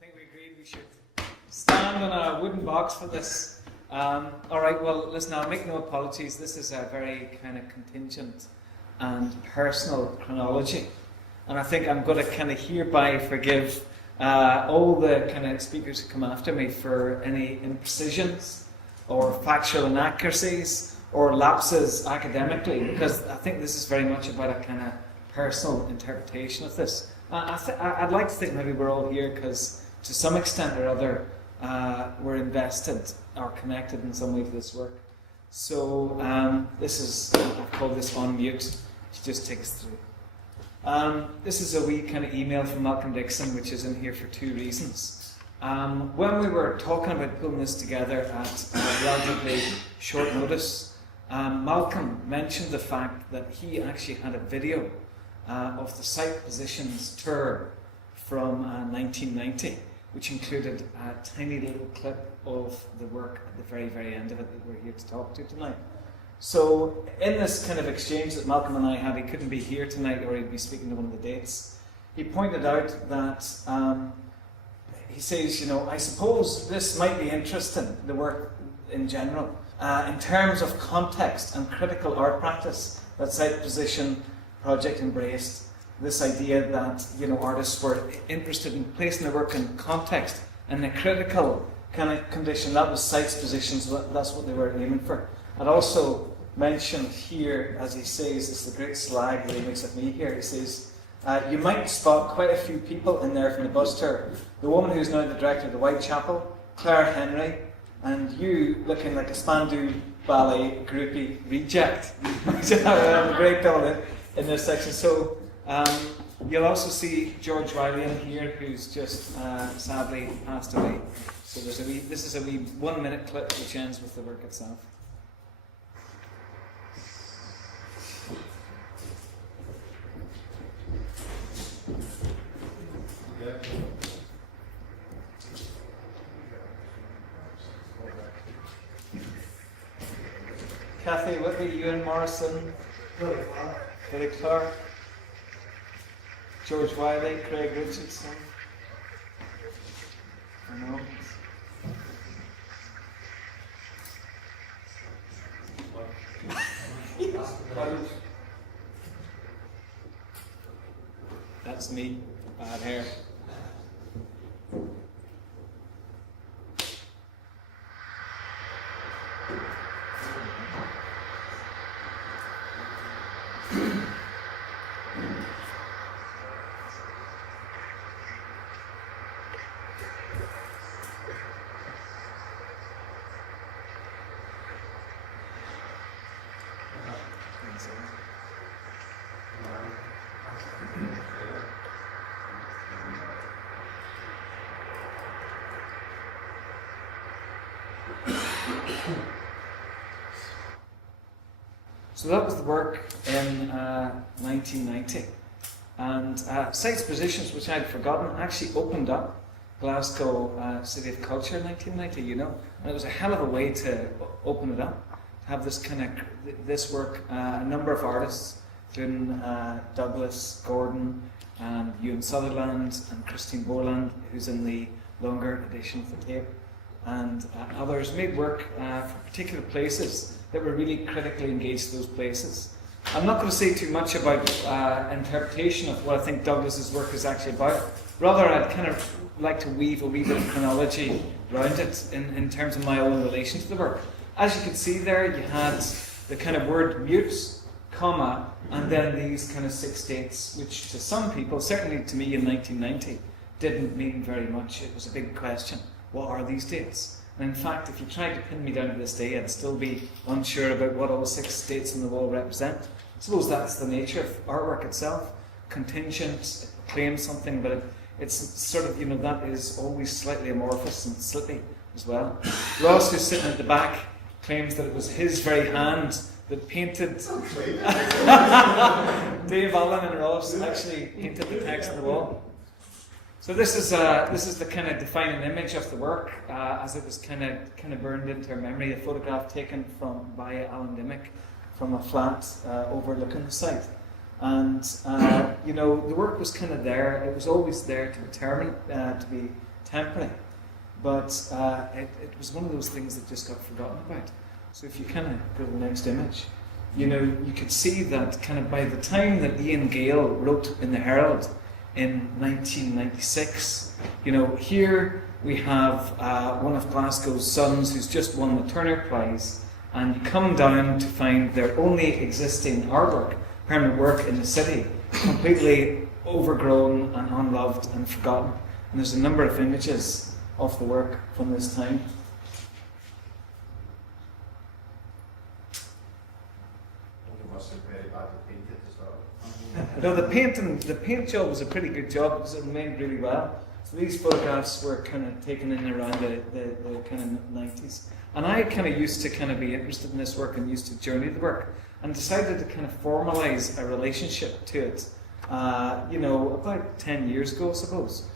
think we agreed we should stand on a wooden box for this. All right, well, listen, I'll make no apologies. This is a very kind of contingent and personal chronology. And I think I'm going to kind of hereby forgive all the kind of speakers who come after me for any imprecisions or factual inaccuracies or lapses academically, because I think this is very much about a kind of personal interpretation of this. I'd like to think maybe we're all here because to some extent or other we're invested or connected in some way to this work. So this is, I've called this on mute, to just take us through. This is a wee kind of email from Malcolm Dixon, which is in here for two reasons. When we were talking about pulling this together at relatively short notice, Malcolm mentioned the fact that he actually had a video of the Site Positions tour from 1990, which included a tiny little clip of the work at the very, very end of it that we're here to talk to tonight. So in this kind of exchange that Malcolm and I had, he couldn't be here tonight or he'd be speaking to one of the dates. He pointed out that, he says, you know, I suppose this might be interesting, the work in general, in terms of context and critical art practice that Site Position Project embraced. This idea that, you know, artists were interested in placing their work in context and a critical kind of condition. That was Site's position, so that's what they were aiming for. I'd also mentioned here, as he says, it's the great slag that he makes of me here. He says, you might spot quite a few people in there from the bus tour. The woman who's now the director of the Whitechapel, Claire Henry, and you looking like a Spandau Ballet groupie reject. Which I have a great deal in this section. So you'll also see George Riley in here, who's just sadly passed away. So there's this is a wee 1 minute clip which ends with the work itself. Kathy Whitley, Ewan Morrison, Billy Clark, George Wiley, Craig Richardson. I know. That's me, bad hair. So that was the work in 1990. And Site's Positions, which I'd forgotten, actually opened up Glasgow City of Culture in 1990, you know. And it was a hell of a way to open it up, to have this kind of, this work, a number of artists, including Douglas Gordon and Ewan Sutherland and Christine Borland, who's in the longer edition of the tape, and others made work for particular places that were really critically engaged in those places. I'm not going to say too much about interpretation of what I think Douglas's work is actually about. Rather, I'd kind of like to weave a wee bit of chronology around it in terms of my own relation to the work. As you can see there, you had the kind of word mute, comma, and then these kind of 6 dates, which to some people, certainly to me in 1990, didn't mean very much. It was a big question. What are these dates? And in fact, if you tried to pin me down to this day, I'd still be unsure about what all 6 dates on the wall represent. I suppose that's the nature of artwork itself. Contingent, it claims something, but it's sort of, you know, that is always slightly amorphous and slippy as well. Ross, who's sitting at the back, claims that it was his very hand that painted. Dave Allen and Ross actually painted the text on the wall. So this is the kind of defining image of the work as it was kind of burned into our memory. A photograph taken by Alan Dimmick from a flat overlooking the site. And you know, the work was kind of there. It was always there to be temporary, but it was one of those things that just got forgotten about. So if you kind of go to the next image, you know, you could see that kind of by the time that Ian Gale wrote in the Herald in 1996, you know, here we have one of Glasgow's sons who's just won the Turner Prize, and you come down to find their only existing artwork, permanent work in the city, completely overgrown and unloved and forgotten. And there's a number of images of the work from this time. No, the paint job was a pretty good job because it remained really well. So these photographs were kind of taken in around the kind of 90s. And I kind of used to kind of be interested in this work and used to journey the work and decided to kind of formalize a relationship to it, you know, about 10 years ago, I suppose.